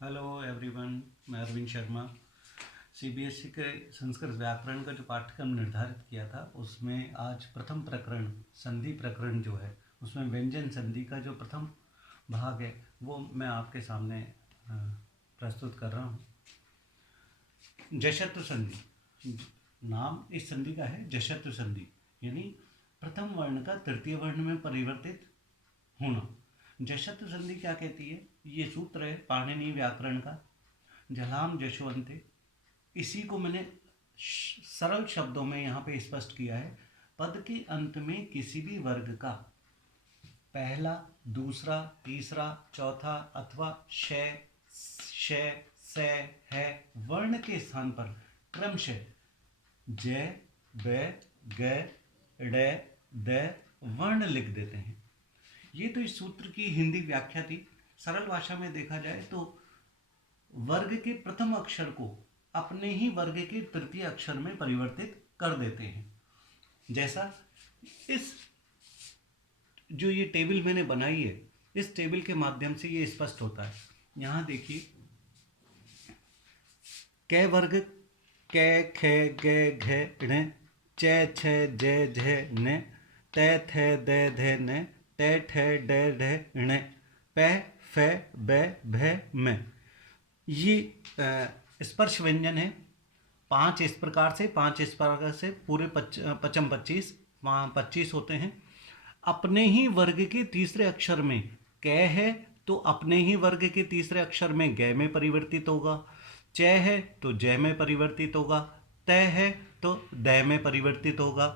Hello everyone, मैं Arvind Sharma. CBSE के संस्कृत व्याकरण का जो पाठ्यक्रम निर्धारित किया था उसमें आज प्रथम प्रकरण संधि प्रकरण जो है उसमें व्यंजन संधि का जो प्रथम भाग है वो मैं आपके सामने प्रस्तुत कर रहा हूँ। जशत्व संधि नाम इस संधि का है, जशत्व संधि यानी प्रथम वर्ण का तृतीय वर्ण में परिवर्तित होना। जशत्व संधि क्या कहती है? ये सूत्र है पाणिनि व्याकरण का, जलाम जशवंते। इसी को मैंने सरल शब्दों में यहाँ पे स्पष्ट किया है। पद के अंत में किसी भी वर्ग का पहला, दूसरा, तीसरा, चौथा अथवा शय, शय, से, है वर्ण के स्थान पर क्रमशः जय, बै, ग, ड, द वर्ण लिख देते हैं। ये तो इस सूत्र की हिंदी व्याख्या थी। सरल भाषा में देखा जाए तो वर्ग के प्रथम अक्षर को अपने ही वर्ग के तृतीय अक्षर में परिवर्तित कर देते हैं। जैसा इस जो ये टेबल मैंने बनाई है, इस टेबल के माध्यम से ये स्पष्ट होता है। यहाँ देखिए, कै वर्ग कै, खे, गे, घे, ण, च, छ, ज, झ, न, त, थ, द, ध, न, ट, ठ, ड, ढ, ण, प, फ, ब, भ, म। ये स्पर्श व्यंजन है। पांच इस प्रकार से पूरे पचम 25 होते हैं। अपने ही वर्ग के तीसरे अक्षर में क है तो अपने ही वर्ग के तीसरे अक्षर में ग में परिवर्तित होगा। च है तो ज में परिवर्तित होगा। त है तो द में परिवर्तित होगा।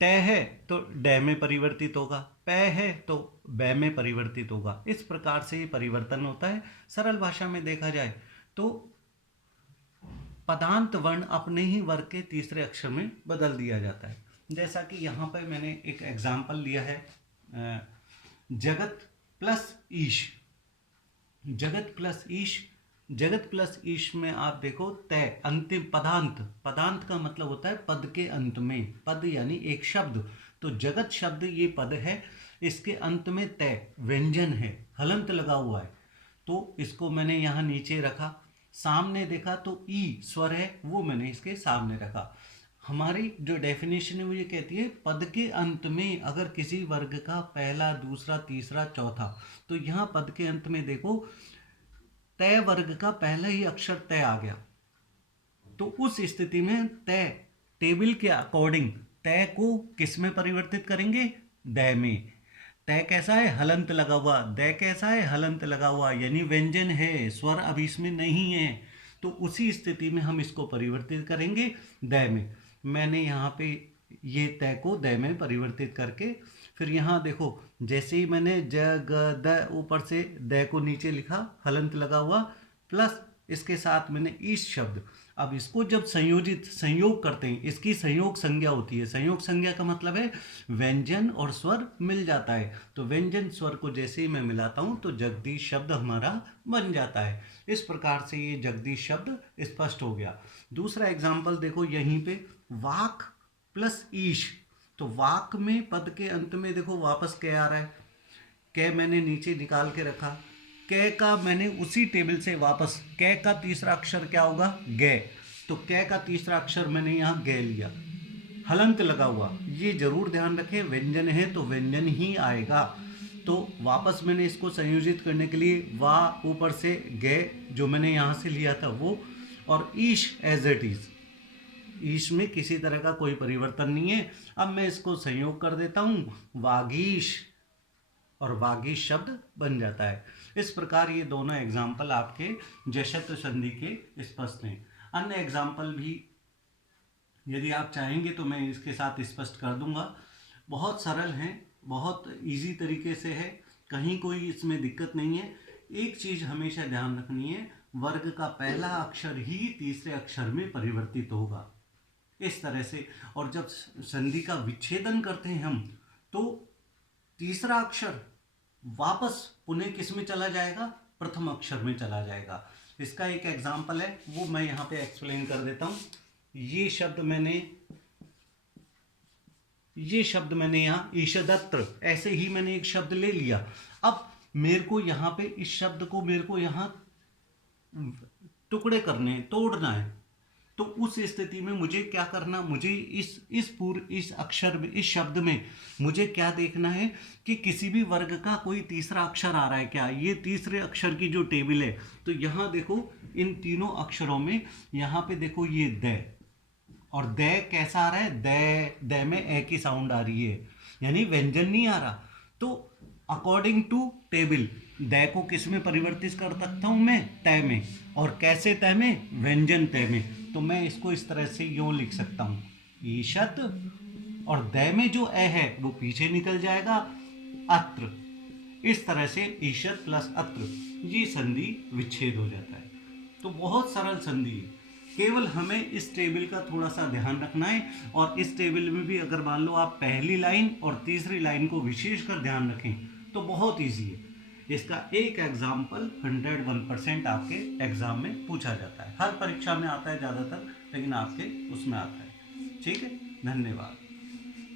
ट है तो ड में परिवर्तित होगा। प है तो ब में परिवर्तित होगा। इस प्रकार से ये परिवर्तन होता है। सरल भाषा में देखा जाए तो पदांत वर्ण अपने ही वर्ग के तीसरे अक्षर में बदल दिया जाता है। जैसा कि यहाँ पर मैंने एक एग्जाम्पल लिया है, जगत प्लस ईश। जगत प्लस ईश, जगत प्लस ईश में आप देखो तय अंतिम पदांत। पदांत का मतलब होता है पद के अंत में, पद यानी एक शब्द। तो जगत शब्द ये पद है, इसके अंत में तय व्यंजन है, हलंत लगा हुआ है, तो इसको मैंने यहाँ नीचे रखा। सामने देखा तो ई स्वर है, वो मैंने इसके सामने रखा। हमारी जो डेफिनेशन है वो ये कहती है पद के अंत में अगर किसी वर्ग का पहला, दूसरा, तीसरा, चौथा, तो यहाँ पद के अंत में देखो तय वर्ग का पहला ही अक्षर तय आ गया, तो उस स्थिति में तय टेबल के अकॉर्डिंग तय को किस में परिवर्तित करेंगे? द में। तय कैसा है? हलंत लगा हुआ। द कैसा है? हलंत लगा हुआ, यानी व्यंजन है, स्वर अब इसमें नहीं है। तो उसी स्थिति में हम इसको परिवर्तित करेंगे द में। मैंने यहाँ पे ये तय को द में परिवर्तित करके फिर यहाँ देखो, जैसे ही मैंने ज, ग, द ऊपर से द को नीचे लिखा, हलंत लगा हुआ, प्लस इसके साथ मैंने ईश शब्द। अब इसको जब संयोग करते हैं, इसकी संयोग संज्ञा होती है। संयोग संज्ञा का मतलब है व्यंजन और स्वर मिल जाता है। तो व्यंजन स्वर को जैसे ही मैं मिलाता हूं तो जगदीश शब्द हमारा बन जाता है। इस प्रकार से ये जगदीश शब्द स्पष्ट हो गया। दूसरा एग्जाम्पल देखो, यहीं पे वाक प्लस ईश। तो वाक में पद के अंत में देखो वापस क्या आ रहा है, कै मैंने नीचे निकाल के रखा। कै का मैंने उसी टेबल से वापस, कै का तीसरा अक्षर क्या होगा? गे। तो कै का तीसरा अक्षर मैंने यहाँ गे लिया, हलंत लगा हुआ। ये जरूर ध्यान रखें, व्यंजन है तो व्यंजन ही आएगा। तो वापस मैंने इसको संयोजित करने के लिए वा ऊपर से गे जो मैंने यहाँ से लिया था वो, और ईश एज इट इज। ईश में किसी तरह का कोई परिवर्तन नहीं है। अब मैं इसको संयोग कर देता हूँ, वागीश, और वागीश शब्द बन जाता है। इस प्रकार ये दोनों एग्जाम्पल आपके जशत्व संधि के स्पष्ट हैं। अन्य एग्जाम्पल भी यदि आप चाहेंगे तो मैं इसके साथ स्पष्ट कर दूंगा। बहुत सरल हैं, बहुत इजी तरीके से है, कहीं कोई इसमें दिक्कत नहीं है। एक चीज हमेशा ध्यान रखनी है, वर्ग का पहला अक्षर ही तीसरे अक्षर में परिवर्तित होगा, इस तरह से। और जब संधि का विच्छेदन करते हैं हम, तो तीसरा अक्षर वापस पुनः किस में चला जाएगा? प्रथम अक्षर में चला जाएगा। इसका एक एग्जाम्पल है, वो मैं यहाँ पे एक्सप्लेन कर देता हूँ। ये शब्द मैंने यहाँ ईशदत्र, ऐसे ही मैंने एक शब्द ले लिया। अब मेरे को यहाँ पे इस शब्द को मेरे को यहाँ टुकड़े करने हैं, तोड़ना है। तो उस स्थिति में मुझे क्या करना, मुझे इस अक्षर में, इस शब्द में मुझे क्या देखना है कि किसी भी वर्ग का कोई तीसरा अक्षर आ रहा है क्या। ये तीसरे अक्षर की जो टेबल है, तो यहाँ देखो इन तीनों अक्षरों में, यहाँ पे देखो ये द, और द कैसा आ रहा है, द में ए की साउंड आ रही है, यानी व्यंजन नहीं आ रहा। तो अकॉर्डिंग टू टेबल द को किस में परिवर्तित कर सकता हूं मैं, तय में। और कैसे तय में, व्यंजन तय में। तो मैं इसको इस तरह से यूं लिख सकता हूं, ईशत, और द में जो ए है वो पीछे निकल जाएगा, अत्र। इस तरह से ईशत प्लस अत्र, ये संधि विच्छेद हो जाता है। तो बहुत सरल संधि है, केवल हमें इस टेबल का थोड़ा सा ध्यान रखना है। और इस टेबल में भी अगर मान लो आप पहली लाइन और तीसरी लाइन को विशेषकर ध्यान रखें तो बहुत इजी है। इसका एक एग्जाम्पल 101% आपके एग्जाम में पूछा जाता है, हर परीक्षा में आता है ज़्यादातर, लेकिन आपके उसमें आता है। ठीक है, धन्यवाद।